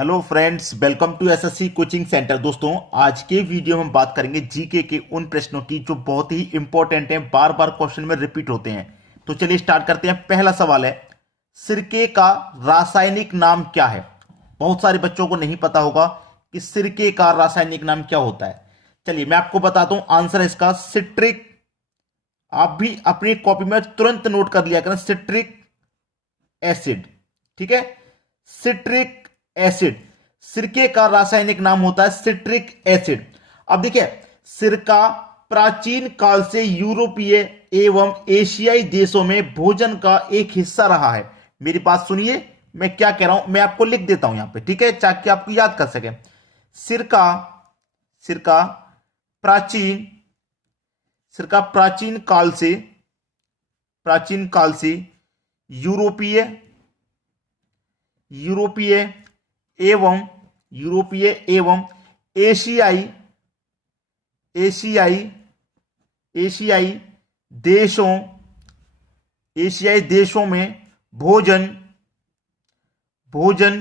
Hello friends, welcome to SSC coaching centre. दोस्तों, आज के वीडियो में हम बात करेंगे जीके के उन प्रश्नों की जो बहुत ही इंपॉर्टेंट हैं, बार बार क्वेश्चन में रिपीट होते हैं। तो चलिए स्टार्ट करते हैं। पहला सवाल है, सिरके का रासायनिक नाम क्या है? बहुत सारे बच्चों को नहीं पता होगा कि सिरके का रासायनिक नाम क्या होता है। चलिए मैं आपको बताता हूं आंसर है इसका सिट्रिक। आप भी अपनी कॉपी में तुरंत नोट कर लिया करें, सिट्रिक एसिड। ठीक है, सिट्रिक एसिड सिरके का रासायनिक नाम होता है सिट्रिक एसिड। अब देखिए, सिरका प्राचीन काल से यूरोपीय एवं एशियाई देशों में भोजन का एक हिस्सा रहा है। मेरी बात सुनिए, मैं क्या कह रहा हूं मैं आपको लिख देता हूं यहां पे, ठीक है, ताकि आपको याद कर सके। सिरका सिरका प्राचीन सिरका प्राचीन काल से यूरोपीय यूरोपीय एवं एशियाई एशियाई एशियाई देशों में भोजन भोजन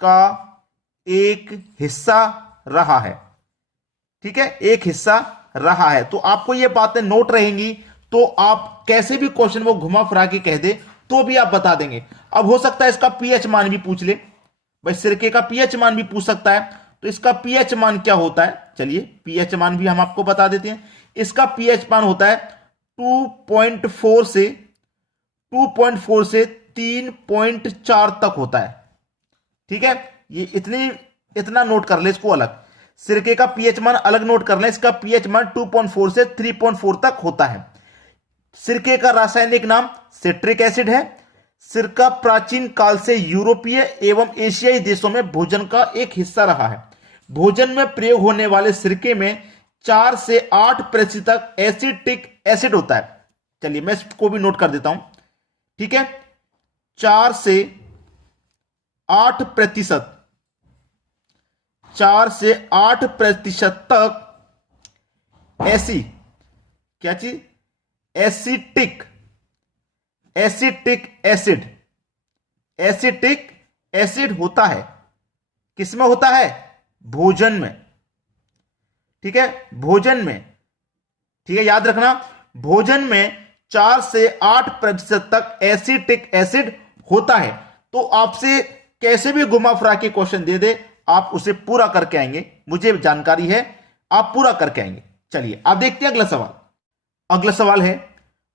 का एक हिस्सा रहा है। ठीक है, एक हिस्सा रहा है। तो आपको ये बातें नोट रहेंगी, तो आप कैसे भी क्वेश्चन वो घुमा फिरा के कह दे तो भी आप बता देंगे। अब हो सकता है इसका पीएच मान भी पूछ ले, भाई सिरके का पीएच मान भी पूछ सकता है। तो इसका पीएच मान क्या होता है, चलिए पीएच मान भी हम आपको बता देते हैं। इसका पीएच मान होता है 2.4 से 3.4 तक होता है। ठीक है, ये इतना नोट कर ले इसको अलग। सिरके का पीएच मान अलग नोट कर ले, इसका पीएच मान 2.4 से 3.4 तक होता है। सिरके का रासायनिक नाम सिट्रिक एसिड है। सिरका प्राचीन काल से यूरोपीय एवं एशियाई देशों में भोजन का एक हिस्सा रहा है। भोजन में प्रयोग होने वाले सिरके में 4 से 8% तक एसिटिक एसिड होता है। चलिए मैं इसको भी नोट कर देता हूं। ठीक है, 4 से 8% 4 से 8% तक ऐसी क्या चीज एसिटिक एसिड होता है। किसमें होता है? भोजन में। ठीक है, भोजन में। ठीक है, याद रखना, भोजन में 4 से 8% तक एसिटिक एसिड होता है। तो आपसे कैसे भी घुमा फिरा के क्वेश्चन दे दे, आप उसे पूरा करके आएंगे। मुझे जानकारी है, आप पूरा करके आएंगे। चलिए अब देखते हैं अगला सवाल। अगला सवाल है,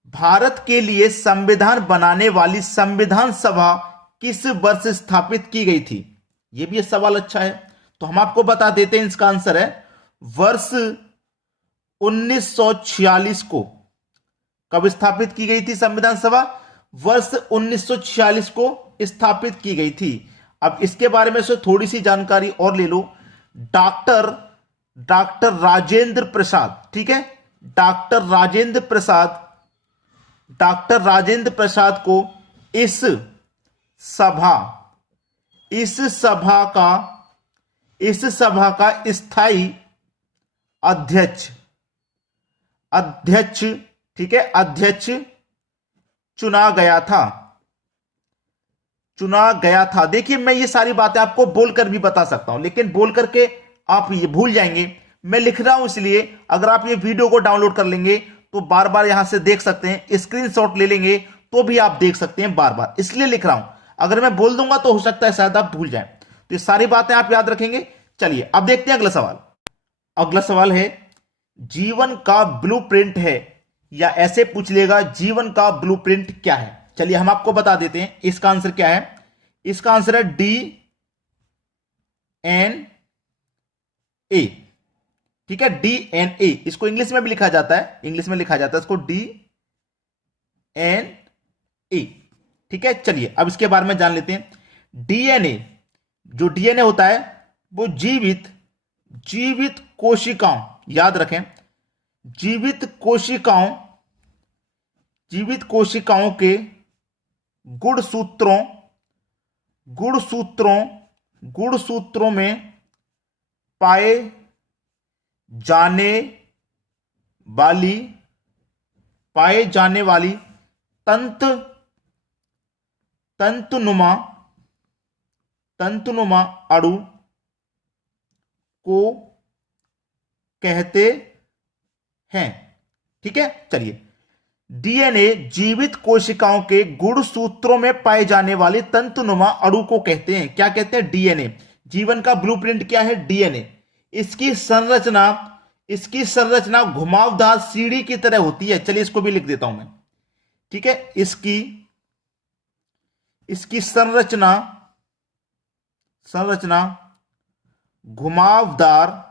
भारत के लिए संविधान बनाने वाली संविधान सभा किस वर्ष स्थापित की गई थी? यह भी एक सवाल अच्छा है, तो हम आपको बता देते हैं। इसका आंसर है वर्ष 1946 को। कब स्थापित की गई थी संविधान सभा? वर्ष 1946 को स्थापित की गई थी। अब इसके बारे में से थोड़ी सी जानकारी और ले लो। डॉक्टर राजेंद्र प्रसाद, ठीक है, डॉक्टर राजेंद्र प्रसाद को इस सभा का स्थायी अध्यक्ष ठीक है, अध्यक्ष चुना गया था। देखिए, मैं ये सारी बातें आपको बोलकर भी बता सकता हूं, लेकिन बोल करके आप ये भूल जाएंगे। मैं लिख रहा हूं, इसलिए अगर आप ये वीडियो को डाउनलोड कर लेंगे तो बार बार यहां से देख सकते हैं, स्क्रीनशॉट ले लेंगे तो भी आप देख सकते हैं बार बार, इसलिए लिख रहा हूं। अगर मैं बोल दूंगा तो हो सकता है शायद आप भूल जाएं, तो ये सारी बातें आप याद रखेंगे। चलिए अब देखते हैं अगला सवाल। अगला सवाल है, जीवन का ब्लूप्रिंट है, या ऐसे पूछ लेगा जीवन का ब्लूप्रिंट क्या है? चलिए हम आपको बता देते हैं इसका आंसर क्या है। इसका आंसर है DNA। ठीक है, DNA, इसको इंग्लिश में भी लिखा जाता है, इसको DNA। ठीक है, चलिए अब इसके बारे में जान लेते हैं। डीएनए, जो डीएनए होता है वो जीवित कोशिकाओं, याद रखें, जीवित कोशिकाओं के गुणसूत्रों में पाए जाने वाली तंतुनुमा तंतुनुमा अणु को कहते हैं। ठीक है, चलिए। डीएनए जीवित कोशिकाओं के गुणसूत्रों में पाए जाने वाले तंतुनुमा अणु को कहते हैं। क्या कहते हैं? डीएनए। जीवन का ब्लूप्रिंट क्या है? डीएनए। इसकी संरचना घुमावदार सीढ़ी की तरह होती है। चलिए इसको भी लिख देता हूं मैं। ठीक है, इसकी संरचना घुमावदार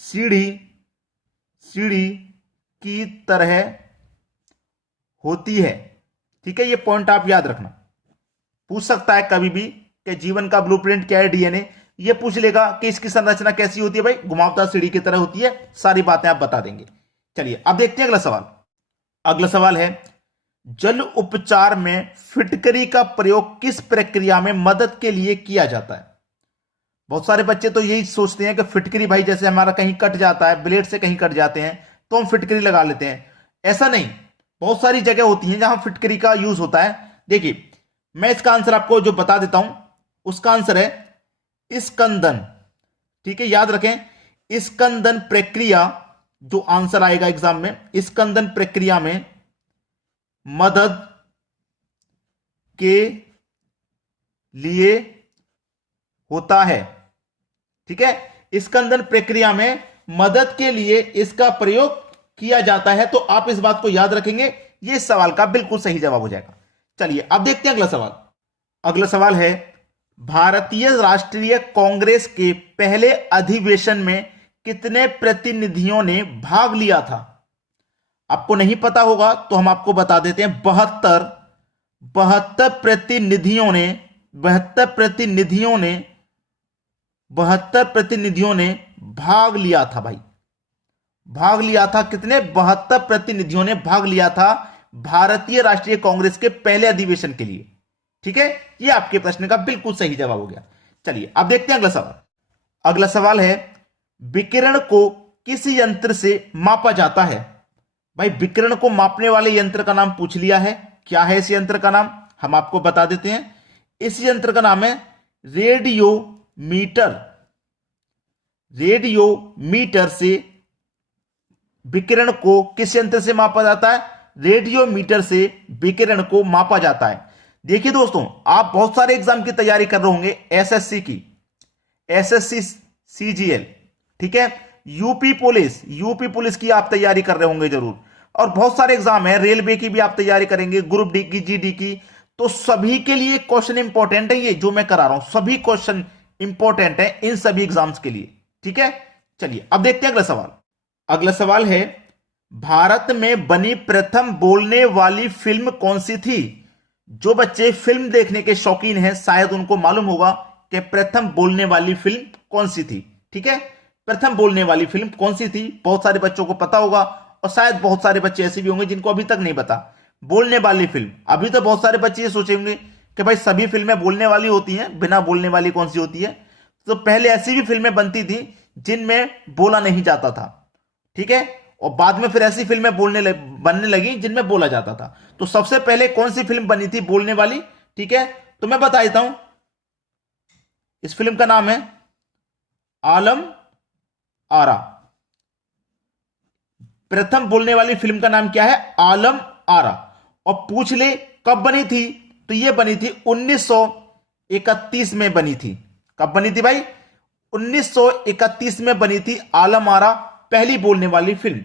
सीढ़ी की तरह होती है। ठीक है, ये पॉइंट आप याद रखना। पूछ सकता है कभी भी कि जीवन का ब्लूप्रिंट क्या है? डीएनए। ये पूछ लेगा कि इसकी संरचना कैसी होती है भाई? घुमावदार सीढ़ी की तरह होती है। सारी बातें आप बता देंगे। चलिए अब देखते हैं अगला सवाल। अगला सवाल है, जल उपचार में फिटकरी का प्रयोग किस प्रक्रिया में मदद के लिए किया जाता है? बहुत सारे बच्चे तो यही सोचते हैं कि फिटकरी भाई जैसे हमारा कहीं कट जाता है, ब्लेड से कहीं कट जाते हैं तो हम फिटकरी लगा लेते हैं। ऐसा नहीं, बहुत सारी जगह होती हैं जहां फिटकरी का यूज होता है। देखिए मैं इसका आंसर आपको जो बता देता हूं, उसका आंसर है स्कंदन। ठीक है, याद रखें स्कंदन प्रक्रिया, जो आंसर आएगा एग्जाम में, स्कंदन प्रक्रिया में मदद के लिए होता है। ठीक है, स्कंदन प्रक्रिया में मदद के लिए इसका प्रयोग किया जाता है। तो आप इस बात को याद रखेंगे, यह इस सवाल का बिल्कुल सही जवाब हो जाएगा। चलिए अब देखते हैं अगला सवाल। अगला सवाल है, भारतीय राष्ट्रीय कांग्रेस के पहले अधिवेशन में कितने प्रतिनिधियों ने भाग लिया था? आपको नहीं पता होगा तो हम आपको बता देते हैं, 72 प्रतिनिधियों ने भाग लिया था भाई। भाग लिया था कितने? 72 प्रतिनिधियों ने भाग लिया था भारतीय राष्ट्रीय कांग्रेस के पहले अधिवेशन के लिए। ठीक है, यह आपके प्रश्न का बिल्कुल सही जवाब हो गया। चलिए अब देखते हैं अगला सवाल। अगला सवाल है, विकिरण को किस यंत्र से मापा जाता है? भाई विकिरण को मापने वाले यंत्र का नाम पूछ लिया है। क्या है इस यंत्र का नाम? हम आपको बता देते हैं। इस यंत्र का नाम है रेडियोमीटर। रेडियोमीटर से विकिरण को किस यंत्र से मापा जाता है? रेडियोमीटर से विकिरण को मापा जाता है। देखिए दोस्तों, आप बहुत सारे एग्जाम की तैयारी कर रहे होंगे, एसएससी की, एसएससी सीजीएल, ठीक है, यूपी पुलिस की आप तैयारी कर रहे होंगे जरूर, और बहुत सारे एग्जाम है, रेलवे की भी आप तैयारी करेंगे, ग्रुप डी की, जीडी की। तो सभी के लिए क्वेश्चन इंपॉर्टेंट है, ये जो मैं करा रहा हूं सभी क्वेश्चन इंपॉर्टेंट है इन सभी एग्जाम्स के लिए। ठीक है, चलिए अब देखते हैं अगला सवाल। अगला सवाल है, भारत में बनी प्रथम बोलने वाली फिल्म कौन सी थी? जो बच्चे फिल्म देखने के शौकीन हैं शायद उनको मालूम होगा कि प्रथम बोलने वाली फिल्म कौन सी थी। ठीक है, प्रथम बोलने वाली फिल्म कौन सी थी? बहुत सारे बच्चों को पता होगा, और शायद बहुत सारे बच्चे ऐसे भी होंगे जिनको अभी तक नहीं पता। बोलने वाली फिल्म, अभी तो बहुत सारे बच्चे ये सोचेंगे कि भाई सभी फिल्में बोलने वाली होती हैं, बिना बोलने वाली कौन सी होती है? तो पहले ऐसी भी फिल्में बनती थी जिनमें बोला नहीं जाता था। ठीक है, और बाद में फिर ऐसी फिल्में बनने लगी जिनमें बोला जाता था। तो सबसे पहले कौन सी फिल्म बनी थी बोलने वाली? ठीक है, तो मैं बता देता हूं, इस फिल्म का नाम है आलम आरा। प्रथम बोलने वाली फिल्म का नाम क्या है? आलम आरा। और पूछ ले कब बनी थी, तो यह बनी थी 1931 में बनी थी। कब बनी थी भाई? 1931 में बनी थी आलम आरा, पहली बोलने वाली फिल्म।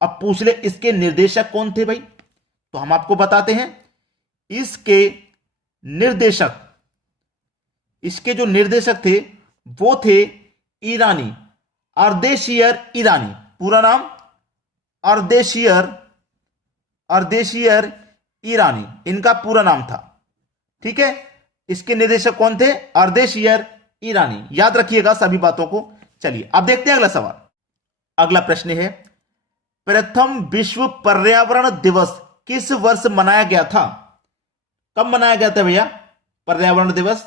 अब पूछ ले इसके निर्देशक कौन थे भाई? तो हम आपको बताते हैं, इसके जो निर्देशक थे वो थे ईरानी, अर्देशियर ईरानी। पूरा नाम अर्देशियर ईरानी, इनका पूरा नाम था। ठीक है, इसके निर्देशक कौन थे? अर्देशियर ईरानी। याद रखिएगा सभी बातों को। चलिए अब देखते हैं अगला सवाल। अगला प्रश्न है, प्रथम विश्व पर्यावरण दिवस किस वर्ष मनाया गया था? कब मनाया गया था भैया पर्यावरण दिवस?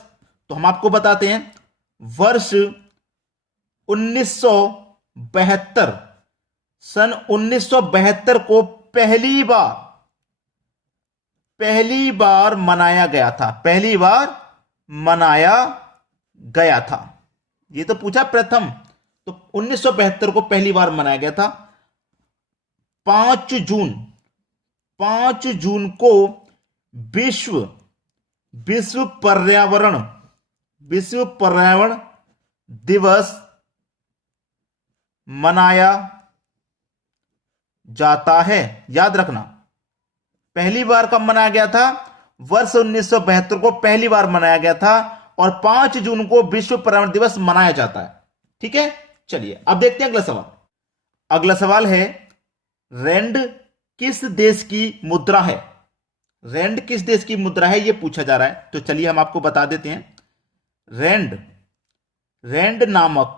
तो हम आपको बताते हैं, वर्ष 1972, सन 1972 को पहली बार मनाया गया था? पहली बार मनाया गया था, ये तो पूछा प्रथम, तो 1972 को पहली बार मनाया गया था। 5 जून, 5 जून को विश्व विश्व पर्यावरण विश्व पर्यावरण दिवस मनाया जाता है। याद रखना, पहली बार कब मनाया गया था? वर्ष 1972 को पहली बार मनाया गया था और 5 जून को विश्व पर्यावरण दिवस मनाया जाता है। ठीक है, चलिए अब देखते हैं अगला सवाल। अगला सवाल है, रैंड किस देश की मुद्रा है? रैंड किस देश की मुद्रा है, यह पूछा जा रहा है। तो चलिए हम आपको बता देते हैं। रैंड, रैंड नामक,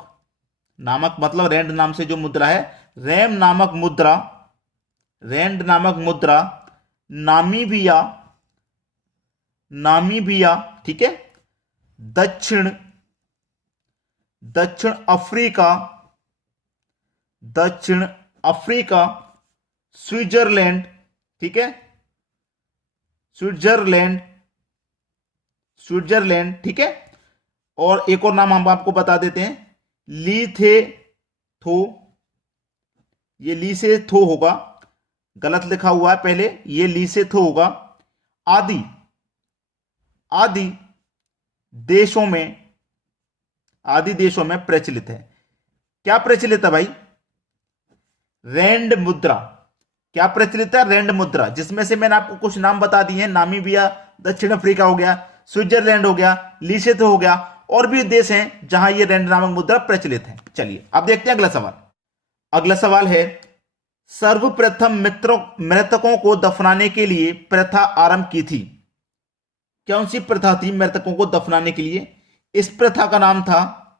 नामक मतलब रैंड नाम से जो मुद्रा है, रैम नामक मुद्रा, रैंड नामक मुद्रा नामीबिया, नामीबिया, ठीक है, दक्षिण अफ्रीका, दक्षिण अफ्रीका, स्विट्जरलैंड, ठीक है, स्विट्जरलैंड, स्विट्जरलैंड, ठीक है, और एक और नाम हम आपको बता देते हैं, लीथेथो, ये लीसेथो होगा, गलत लिखा हुआ है पहले, ये लीसेथो होगा। आदि आदि देशों में, आदि देशों में प्रचलित है। क्या प्रचलित है भाई? रैंड मुद्रा। क्या प्रचलित है? रैंड मुद्रा, जिसमें से मैंने आपको कुछ नाम बता दिए हैं। नामीबिया, दक्षिण अफ्रीका हो गया, स्विट्जरलैंड हो गया, लीसेथो हो गया, और भी देश हैं जहां ये रैंड नामक मुद्रा प्रचलित है। चलिए अब देखते हैं अगला सवाल। अगला सवाल है, सर्वप्रथम मृतकों को दफनाने के लिए प्रथा आरंभ की थी? कौन सी प्रथा थी मृतकों को दफनाने के लिए? इस प्रथा का नाम था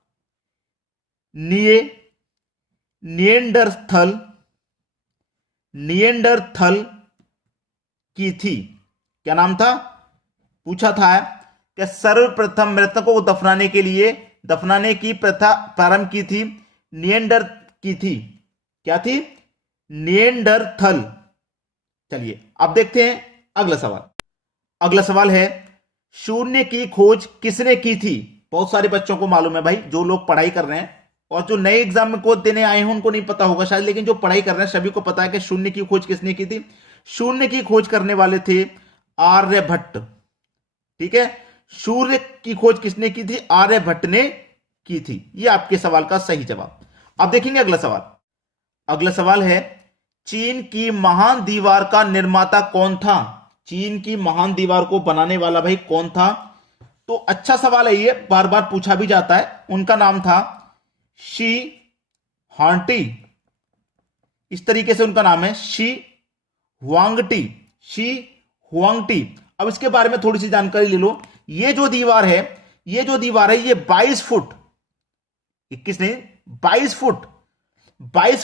निएंडरथल, निएंडरथल की थी। क्या नाम था? पूछा था कि सर्वप्रथम मृतकों को दफनाने की प्रथा प्रारंभ की थी, निएंडर की थी। क्या थी? निएंडरथल। चलिए अब देखते हैं अगला सवाल। अगला सवाल है, शून्य की खोज किसने की थी? बहुत सारे बच्चों को मालूम है भाई, जो लोग पढ़ाई कर रहे हैं, और जो नए एग्जाम को देने आए हैं उनको नहीं पता होगा शायद, लेकिन जो पढ़ाई कर रहे हैं सभी को पता है कि शून्य की खोज किसने की थी। शून्य की खोज करने वाले थे आर्यभट्ट। ठीक है, सूर्य की खोज किसने की थी? आर्यभट्ट ने की थी। यह आपके सवाल का सही जवाब। अब देखेंगे अगला सवाल। अगला सवाल है, चीन की महान दीवार का निर्माता कौन था? चीन की महान दीवार को बनाने वाला भाई कौन था? तो अच्छा सवाल है, ये बार बार पूछा भी जाता है। उनका नाम था शी हांटी, इस तरीके से उनका नाम है, शी हुआंगटी, शी हुआंगटी। अब इसके बारे में थोड़ी सी जानकारी ले लो। ये जो दीवार है, ये 22 फुट, 21 नहीं, 22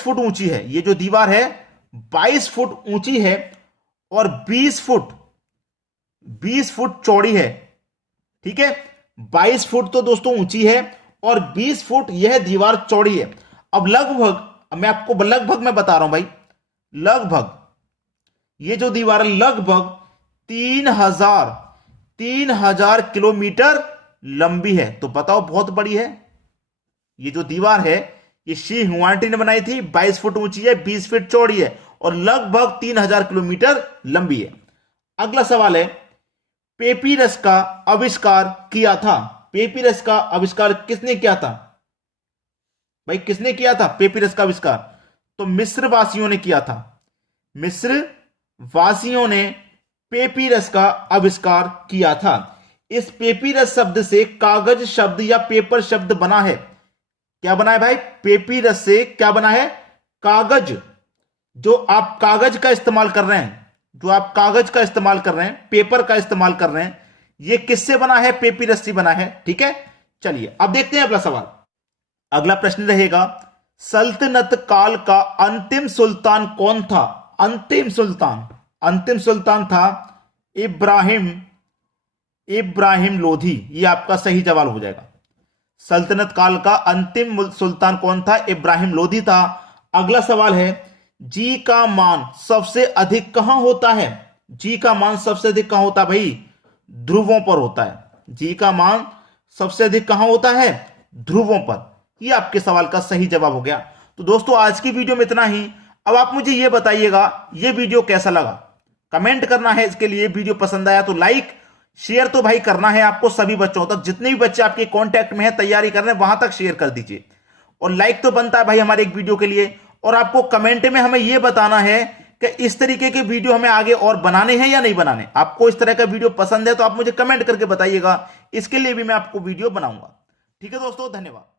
फुट ऊंची है। ये जो दीवार है 22 फुट ऊंची है और 20 फुट चौड़ी है। ठीक है, 22 फुट तो दोस्तों ऊंची है और 20 फुट यह दीवार चौड़ी है। अब लगभग, मैं आपको लगभग मैं बता रहा हूं भाई, लगभग ये जो दीवार है लगभग 3000 किलोमीटर लंबी है। तो बताओ, बहुत बड़ी है। ये जो दीवार है ये शी हुआंटी ने बनाई थी, 22 फुट ऊंची है, 20 फीट चौड़ी है और लगभग 3000 किलोमीटर लंबी है। अगला सवाल है, पेपिरस का आविष्कार किया था? पेपिरस का आविष्कार किसने किया था भाई? किसने किया था पेपिरस का आविष्कार? तो मिस्र वासियों ने किया था। मिस्र वासियों ने पेपिरस का आविष्कार किया था। इस पेपिरस शब्द से कागज शब्द या पेपर शब्द बना है। क्या बना है भाई? पेपिरस से क्या बना है? कागज। जो आप कागज का इस्तेमाल कर रहे हैं, जो आप कागज का इस्तेमाल कर रहे हैं, पेपर का इस्तेमाल कर रहे हैं, ये किससे बना है? पेपिरस से बना है। ठीक है, चलिए अब देखते हैं अगला सवाल। अगला प्रश्न रहेगा, सल्तनत काल का अंतिम सुल्तान कौन था? अंतिम सुल्तान था इब्राहिम लोधी। ये आपका सही जवाब हो जाएगा। सल्तनत काल का अंतिम सुल्तान कौन था? इब्राहिम लोधी था। अगला सवाल है, जी का मान सबसे अधिक कहां होता है? जी का मान सबसे अधिक कहां होता है भाई? ध्रुवों पर होता है। जी का मान सबसे अधिक कहां होता है? ध्रुवों पर। यह आपके सवाल का सही जवाब हो गया। तो दोस्तों आज की वीडियो में इतना ही। अब आप मुझे यह बताइएगा यह वीडियो कैसा लगा, कमेंट करना है। इसके लिए वीडियो पसंद आया तो लाइक शेयर तो भाई करना है आपको सभी बच्चों तक, जितने भी बच्चे आपके कांटेक्ट में हैं तैयारी कर रहे हैं वहां तक शेयर कर दीजिए। और लाइक तो बनता है भाई हमारे एक वीडियो के लिए। और आपको कमेंट में हमें यह बताना है कि इस तरीके के वीडियो हमें आगे और बनाने हैं या नहीं बनाने। आपको इस तरह का वीडियो पसंद है तो आप मुझे कमेंट करके बताइएगा, इसके लिए भी मैं आपको वीडियो बनाऊंगा। ठीक है दोस्तों, धन्यवाद।